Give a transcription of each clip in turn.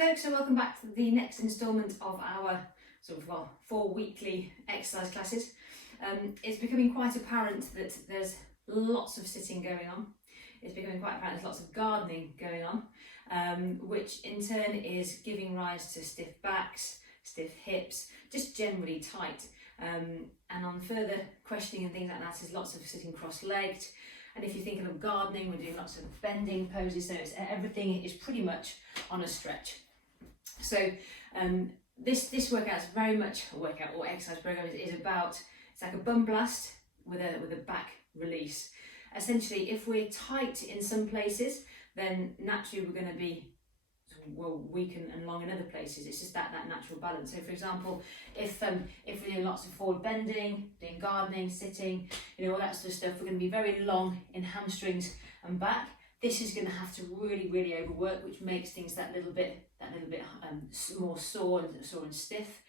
folks, and welcome back to the next instalment of our 4 weekly exercise classes. It's becoming quite apparent that there's lots of sitting going on. It's becoming quite apparent there's lots of gardening going on, which in turn is giving rise to stiff backs, stiff hips, just generally tight. And on further questioning and things like that is lots of sitting cross-legged. And if you're thinking of gardening, we're doing lots of bending poses, so everything is pretty much on a stretch. So this workout is very much a workout or exercise program. Is about, it's like a bum blast with a back release. Essentially, if we're tight in some places, then naturally we're going to be weak and long in other places. It's just that natural balance. So for example, if we're doing lots of forward bending, doing gardening, sitting, all that sort of stuff, we're going to be very long in hamstrings and back. This is going to have to really overwork, which makes things that little bit more sore and stiff.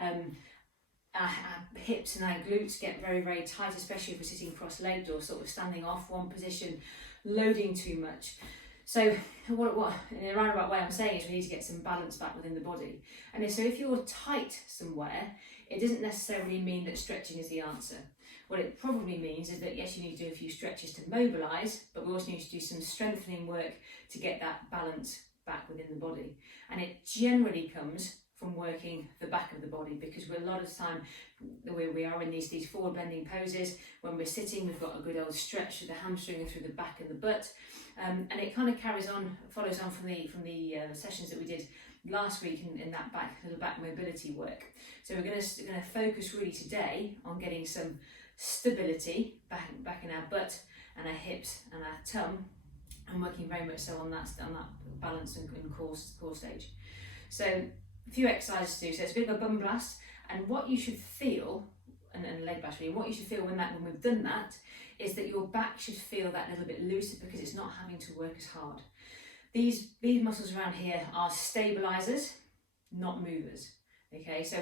Our hips and our glutes get very tight, especially if we're sitting cross-legged or sort of standing off one position, loading too much. So what in a roundabout way I'm saying is we need to get some balance back within the body. And so if you're tight somewhere, it doesn't necessarily mean that stretching is the answer. What it probably means is that yes, you need to do a few stretches to mobilise, but we also need to do some strengthening work to get that balance back within the body. And it generally comes from working the back of the body, because we're a lot of the time we are in these forward bending poses. When we're sitting, we've got a good old stretch through the hamstring and through the back and the butt, and it kind of follows on from the sessions that we did last week in that little back mobility work. So we're going to focus really today on getting some stability back in our butt and our hips and our tum, and working very much so on that balance and core stage. So a few exercises to do. So it's a bit of a bum blast, and what you should feel, and leg blast really, what you should feel when we've done that is that your back should feel that little bit looser, because it's not having to work as hard. These muscles around here are stabilizers, not movers. Okay, so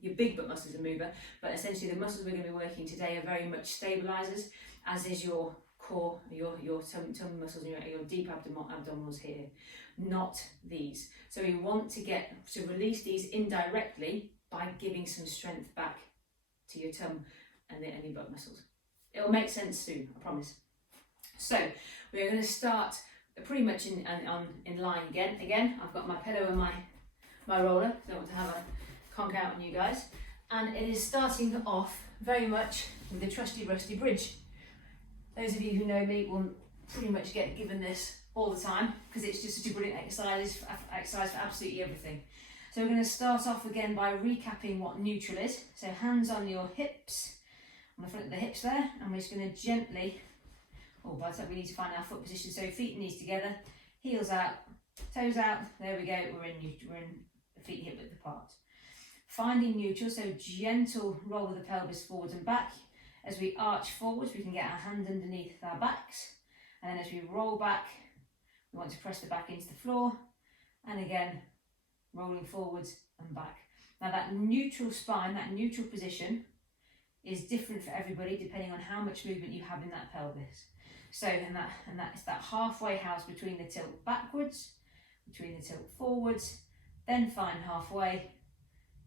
your big butt muscles are mover, but essentially the muscles we're going to be working today are very much stabilizers, as is your core, your tum muscles, your deep abdominals here, not these. So we want to release these indirectly by giving some strength back to your tum and your butt muscles. It'll make sense soon, I promise. So we're going to start pretty much in line again. Again, I've got my pillow and my roller. I don't want to have a conk out on you guys. And it is starting off very much with the trusty rusty bridge. Those of you who know me will pretty much get given this all the time, because it's just such a brilliant exercise for absolutely everything. So we're going to start off again by recapping what neutral is. So hands on your hips, on the front of the hips there, and we're just going to gently, by the time we need to find our foot position, so feet and knees together, heels out, toes out, there we go, we're in feet hip width apart. Finding neutral, so gentle roll of the pelvis forwards and back. As we arch forwards, we can get our hand underneath our backs, and then as we roll back, we want to press the back into the floor, and again, rolling forwards and back. Now that neutral spine, that neutral position, is different for everybody depending on how much movement you have in that pelvis. So, and that's that halfway house between the tilt backwards, between the tilt forwards, then find halfway,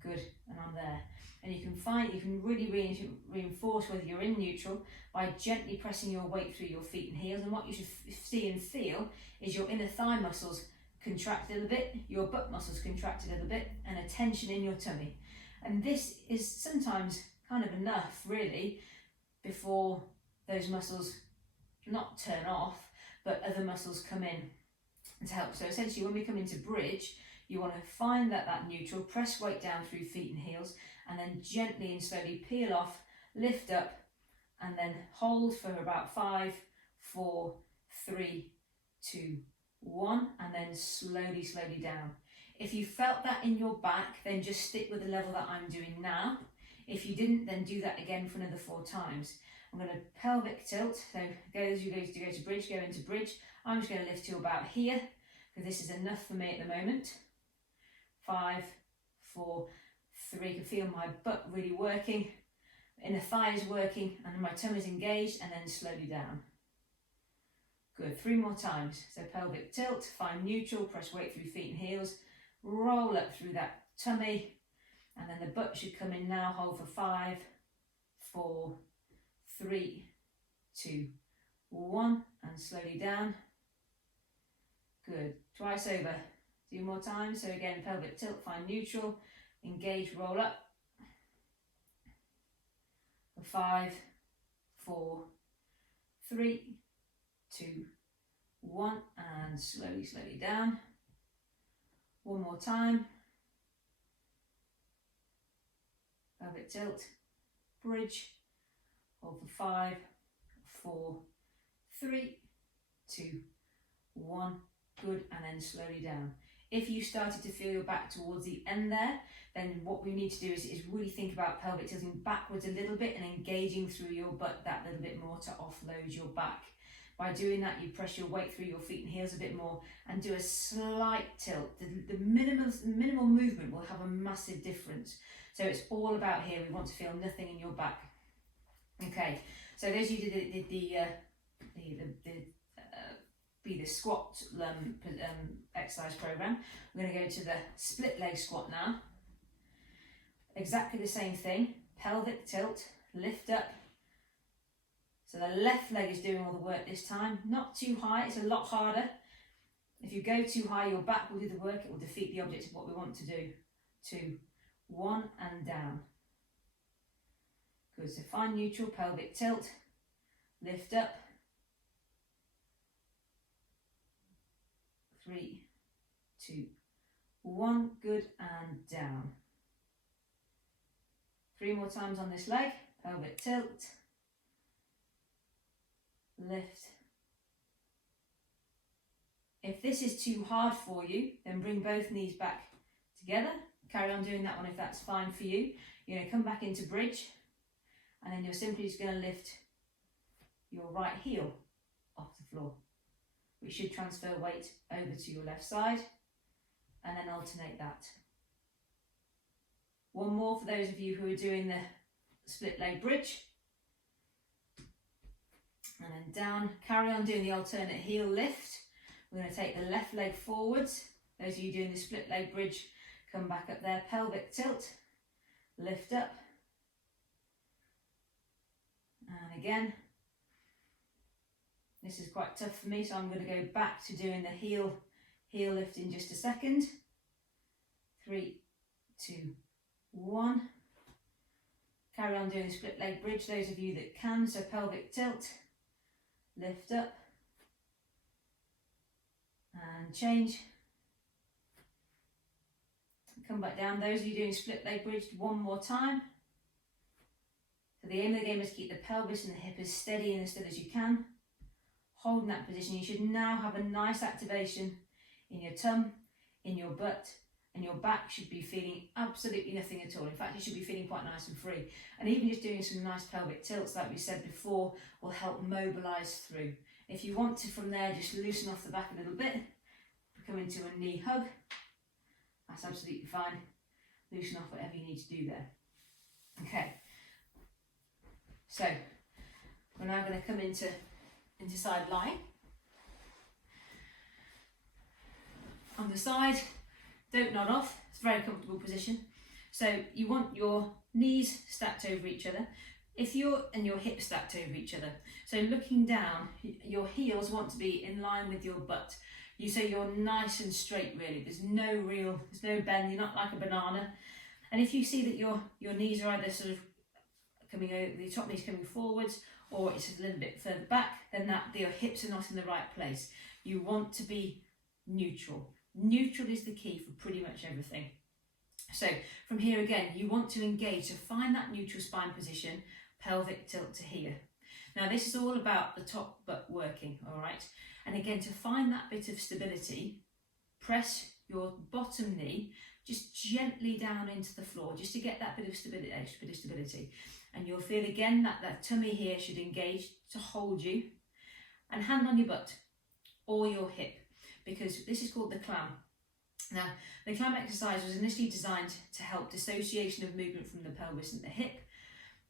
good, and I'm there. And you can really reinforce whether you're in neutral by gently pressing your weight through your feet and heels. And what you should see and feel is your inner thigh muscles contract a little bit, your butt muscles contract a little bit, and a tension in your tummy. And this is sometimes kind of enough, really, before those muscles not turn off, but other muscles come in to help. So essentially, when we come into bridge, you want to find that neutral, press weight down through feet and heels, and then gently and slowly peel off, lift up, and then hold for about 5, 4, 3, 2, 1, and then slowly down. If you felt that in your back, then just stick with the level that I'm doing now. If you didn't, then do that again for another 4 times. I'm going to pelvic tilt, so as you go to bridge, go into bridge. I'm just going to lift to about here, because this is enough for me at the moment. 5, 4, 3, I can feel my butt really working, inner thigh is working, and my tum is engaged, and then slowly down. Good, 3 more times. So pelvic tilt, find neutral, press weight through feet and heels, roll up through that tummy, and then the butt should come in now. Hold for 5, 4, 3, 2, 1, and slowly down. Good, twice over. 2 more times. So again, pelvic tilt, find neutral, engage, roll up. For 5, 4, 3, 2, 1, and slowly down. 1 more time. Pelvic tilt, bridge, hold for 5, 4, 3, 2, 1, good, and then slowly down. If you started to feel your back towards the end there, then what we need to do is really think about pelvic tilting backwards a little bit and engaging through your butt that little bit more to offload your back. By doing that, you press your weight through your feet and heels a bit more and do a slight tilt. The minimal movement will have a massive difference. So it's all about here. We want to feel nothing in your back. Okay, so those of you who did the squat exercise program, we're going to go to the split leg squat now. Exactly the same thing. Pelvic tilt, lift up. So the left leg is doing all the work this time. Not too high, it's a lot harder. If you go too high, your back will do the work. It will defeat the object of what we want to do. 2, 1, and down. Good, so find neutral, pelvic tilt, lift up. 3, 2, 1, good, and down. 3 more times on this leg, pelvic tilt, lift. If this is too hard for you, then bring both knees back together. Carry on doing that one if that's fine for you. You're going to come back into bridge, and then you're simply just going to lift your right heel off the floor, which should transfer weight over to your left side, and then alternate that. 1 more for those of you who are doing the split leg bridge. And then down, carry on doing the alternate heel lift. We're going to take the left leg forwards. Those of you doing the split leg bridge, come back up there, pelvic tilt, lift up. And again, this is quite tough for me, so I'm going to go back to doing the heel lift in just a second. 3, 2, 1. Carry on doing the split leg bridge, those of you that can. So pelvic tilt, lift up, and change. Come back down. Those of you doing split leg bridge, 1 more time. So the aim of the game is to keep the pelvis and the hip as steady and as still as you can. Holding that position, you should now have a nice activation in your tum, in your butt, and your back should be feeling absolutely nothing at all. In fact, you should be feeling quite nice and free. And even just doing some nice pelvic tilts, like we said before, will help mobilise through. If you want to, from there, just loosen off the back a little bit, come into a knee hug. That's absolutely fine. Loosen off whatever you need to do there. Okay. So, we're now going to come into side lying. On the side, don't nod off, it's a very comfortable position. So you want your knees stacked over each other, and your hips stacked over each other. So looking down, your heels want to be in line with your butt. So you're nice and straight really, there's no bend, you're not like a banana. And if you see that your knees are either sort of coming over, the top knees coming forwards, or it's a little bit further back, then your hips are not in the right place. You want to be neutral. Neutral is the key for pretty much everything. So from here again, you want to engage, so find that neutral spine position, pelvic tilt to here. Now this is all about the top butt working, all right? And again, to find that bit of stability, press your bottom knee just gently down into the floor, just to get that bit of stability, extra bit of stability. And you'll feel again that tummy here should engage to hold you. And hand on your butt or your hip, because this is called the clam. Now, the clam exercise was initially designed to help dissociation of movement from the pelvis and the hip,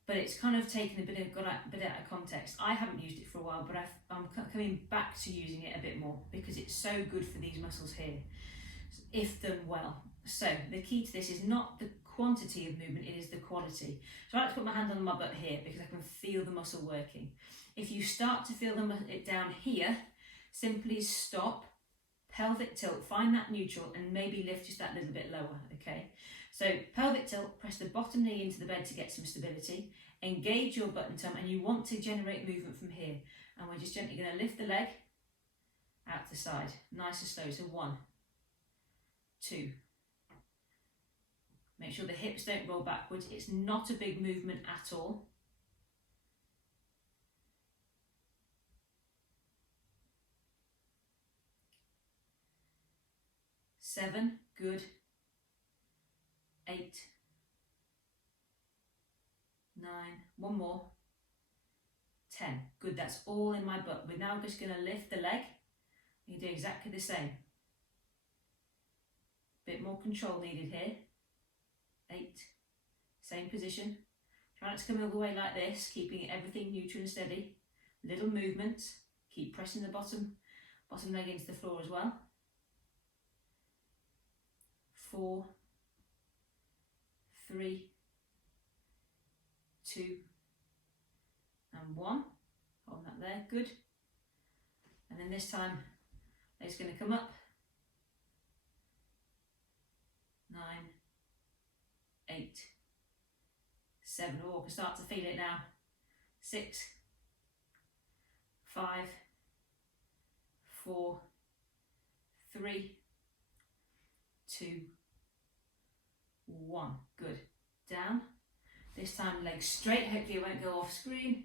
but it's kind of taken a bit out of context. I haven't used it for a while, but I'm coming back to using it a bit more because it's so good for these muscles here, if done well. So the key to this is not the quantity of movement, it is the quality. So I like to put my hand on my butt here because I can feel the muscle working. If you start to feel it down here, simply stop, pelvic tilt, find that neutral and maybe lift just that little bit lower, okay? So pelvic tilt, press the bottom knee into the bed to get some stability, engage your butt and tum, and you want to generate movement from here. And we're just gently going to lift the leg out to the side, nice and slow. So 1, 2. Make sure the hips don't roll backwards. It's not a big movement at all. 7, good. 8, 9, one more. 10, good. That's all in my butt. We're now just going to lift the leg. You do exactly the same. Bit more control needed here. 8, same position. Try not to come all the way like this, keeping everything neutral and steady. Little movements. Keep pressing the bottom leg into the floor as well. 4, 3, 2, and 1. Hold that there, good. And then this time, it's going to come up. 9, 8, 7. Oh, I can start to feel it now. 6, 5, 4, 3, 2, 1. Good. Down. This time legs straight. Hopefully it won't go off screen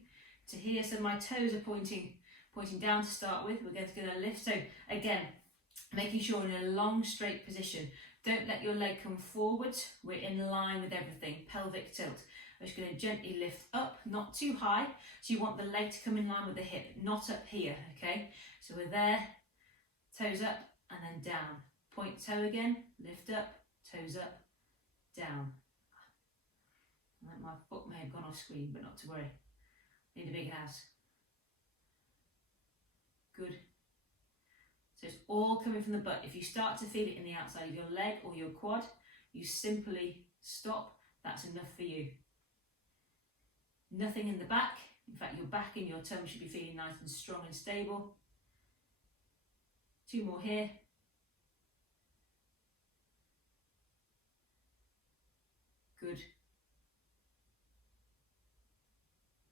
to here. So my toes are pointing down to start with. We're going to lift. So again, making sure in a long straight position. Don't let your leg come forwards. We're in line with everything. Pelvic tilt. I'm just going to gently lift up, not too high. So you want the leg to come in line with the hip, not up here, okay? So we're there, toes up and then down. Point toe again, lift up, toes up, down. My foot may have gone off screen, but not to worry. Need a big house. Good. So it's all coming from the butt. If you start to feel it in the outside of your leg or your quad, you simply stop. That's enough for you. Nothing in the back. In fact, your back and your tum should be feeling nice and strong and stable. 2 more here. Good.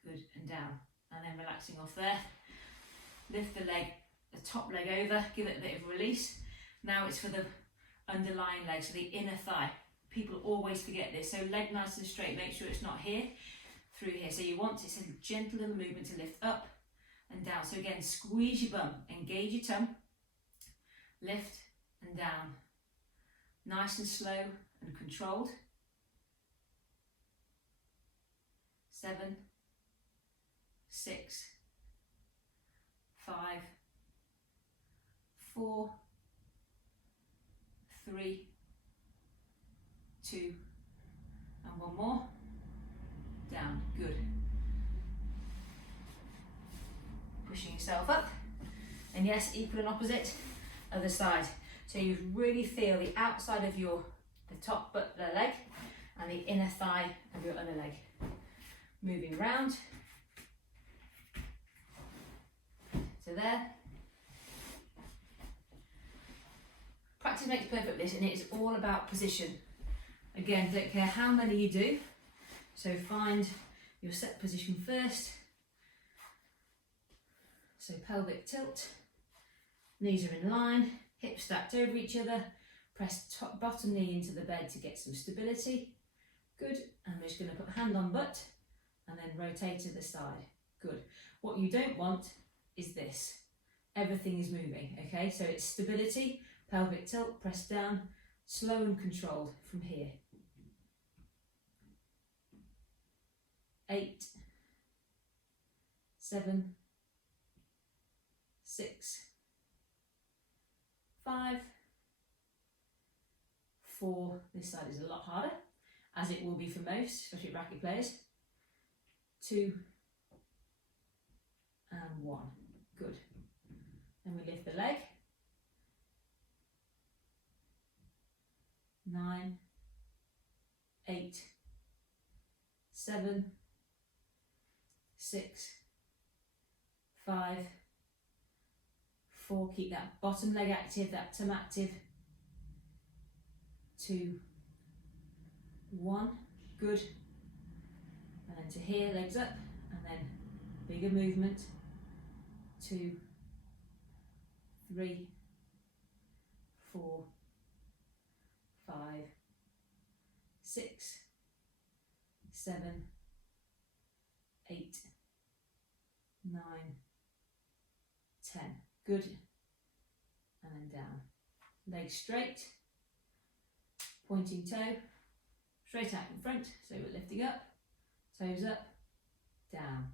Good, and down. And then relaxing off there. Lift the leg, the top leg over, give it a bit of release. Now it's for the underlying leg, so the inner thigh. People always forget this. So leg nice and straight, make sure it's not here, through here. So you want it's a gentle little movement to lift up and down. So again, squeeze your bum, engage your tum, lift and down. Nice and slow and controlled. 7, 6, 5, 4, 3, 2, and 1 more. Down, good. Pushing yourself up. And yes, equal and opposite, other side. So you really feel the outside of the top butt leg and the inner thigh of your other leg. Moving round. So there. Practice makes perfect with this, and it is all about position. Again, don't care how many you do. So find your set position first. So pelvic tilt, knees are in line, hips stacked over each other. Press bottom knee into the bed to get some stability. Good. And we're just going to put hand on butt and then rotate to the side. Good. What you don't want is this. Everything is moving, okay? So it's stability, pelvic tilt, press down, slow and controlled from here. 8, 7, 6, 5, 4, this side is a lot harder, as it will be for most, especially racket players. 2, and 1. Good. Then we lift the leg. 9, 8, 7, 6, 5, 4. Keep that bottom leg active, that tum active. 2, 1. Good. And then to here, legs up, and then bigger movement. 2, 3, 4, 5, 6, 7, 8, 9, 10. Good. And then down. Legs straight. Pointing toe. Straight out in front. So we're lifting up. Toes up. Down.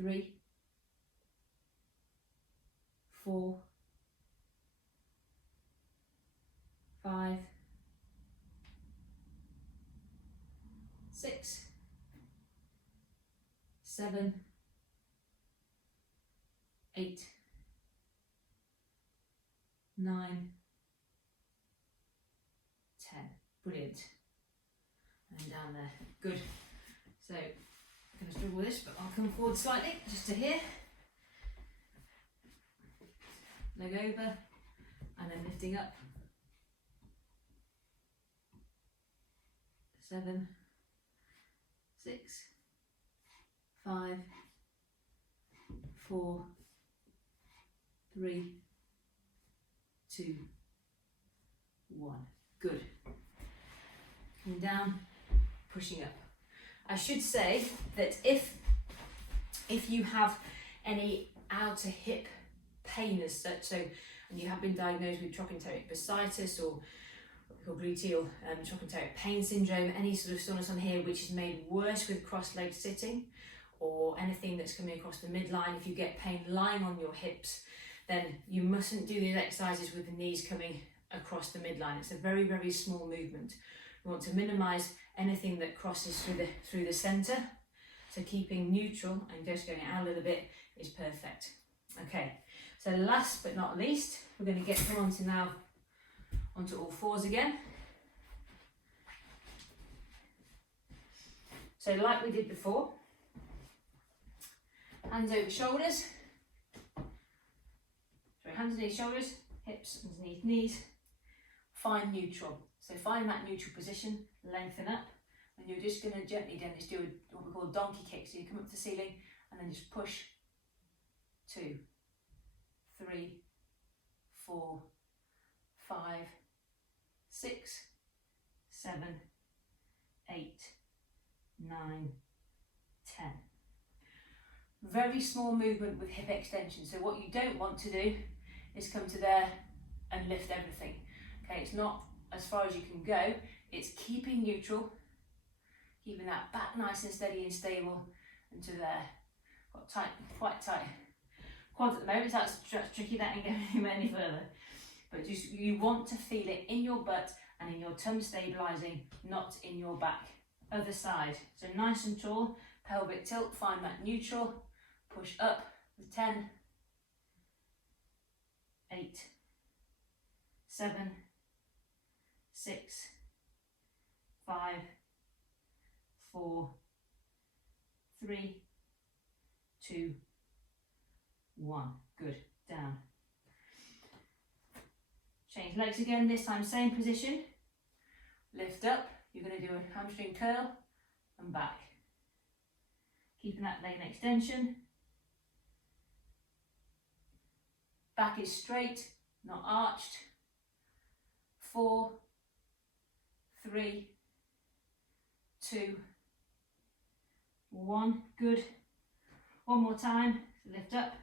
3, 4, 5, 6, 7, 8, 9, 10. Brilliant. And down there. Good. So I'm going to struggle with this, but I'll come forward slightly just to here. Leg over, and then lifting up. 7, 6, 5, 4, 3, 2, 1. Good. Coming down, pushing up. I should say that if you have any outer hip pain as such, so and you have been diagnosed with trochanteric bursitis or gluteal trochanteric pain syndrome, any sort of soreness on here which is made worse with cross-legged sitting, or anything that's coming across the midline, if you get pain lying on your hips, then you mustn't do these exercises with the knees coming across the midline. It's a very, very small movement. We want to minimise anything that crosses through the centre, so keeping neutral and just going out a little bit is perfect. Okay, so last but not least, we're going to come onto all fours again. So like we did before, hands over shoulders, hands underneath shoulders, hips underneath knees, find neutral. So find that neutral position, lengthen up, and you're just going to gently then just do what we call a donkey kick. So you come up to the ceiling and then just push. 2, 3, 4, 5, 6, 7, 8, 9, 10. Very small movement with hip extension. So what you don't want to do is come to there and lift everything. Okay, it's not as far as you can go. It's keeping neutral, keeping that back nice and steady and stable, and to there. Got tight, quite tight quads at the moment, so that's tricky, that ain't going any further. But just, you want to feel it in your butt and in your tum stabilising, not in your back. Other side. So nice and tall, pelvic tilt, find that neutral, push up with 10, 8, 7, 6, 5, 4, 3, 2, 1. Good. Down. Change legs again, this time same position. Lift up. You're going to do a hamstring curl and back. Keeping that leg in extension. Back is straight, not arched. 4, 3, 2, 1. Good. One more time. Lift up.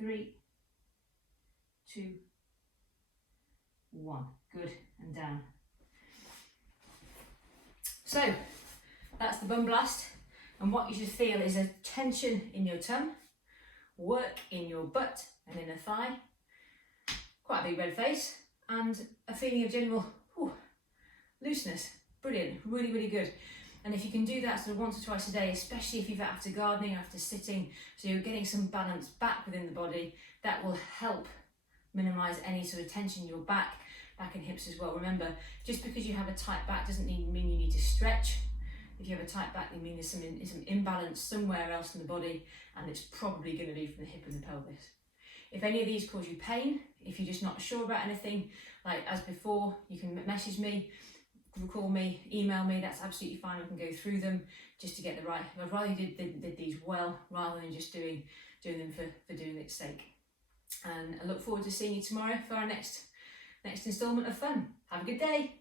Three, 2, 1. Good. And down. So that's the bum blast, and what you should feel is a tension in your tum, work in your butt and inner thigh, quite a big red face, and a feeling of general looseness. Brilliant, really, really good. And if you can do that sort of once or twice a day, especially if you've after gardening, after sitting, so you're getting some balance back within the body, that will help minimise any sort of tension in your back and hips as well. Remember, just because you have a tight back doesn't mean you need to stretch. If you have a tight back, it means there's some imbalance somewhere else in the body, and it's probably going to be from the hip and the pelvis. If any of these cause you pain, if you're just not sure about anything, like as before, you can message me, call me, email me, that's absolutely fine. We can go through them just to get the right. I'd rather you did these well rather than just doing them for doing its sake. And I look forward to seeing you tomorrow for our next instalment of fun. Have a good day.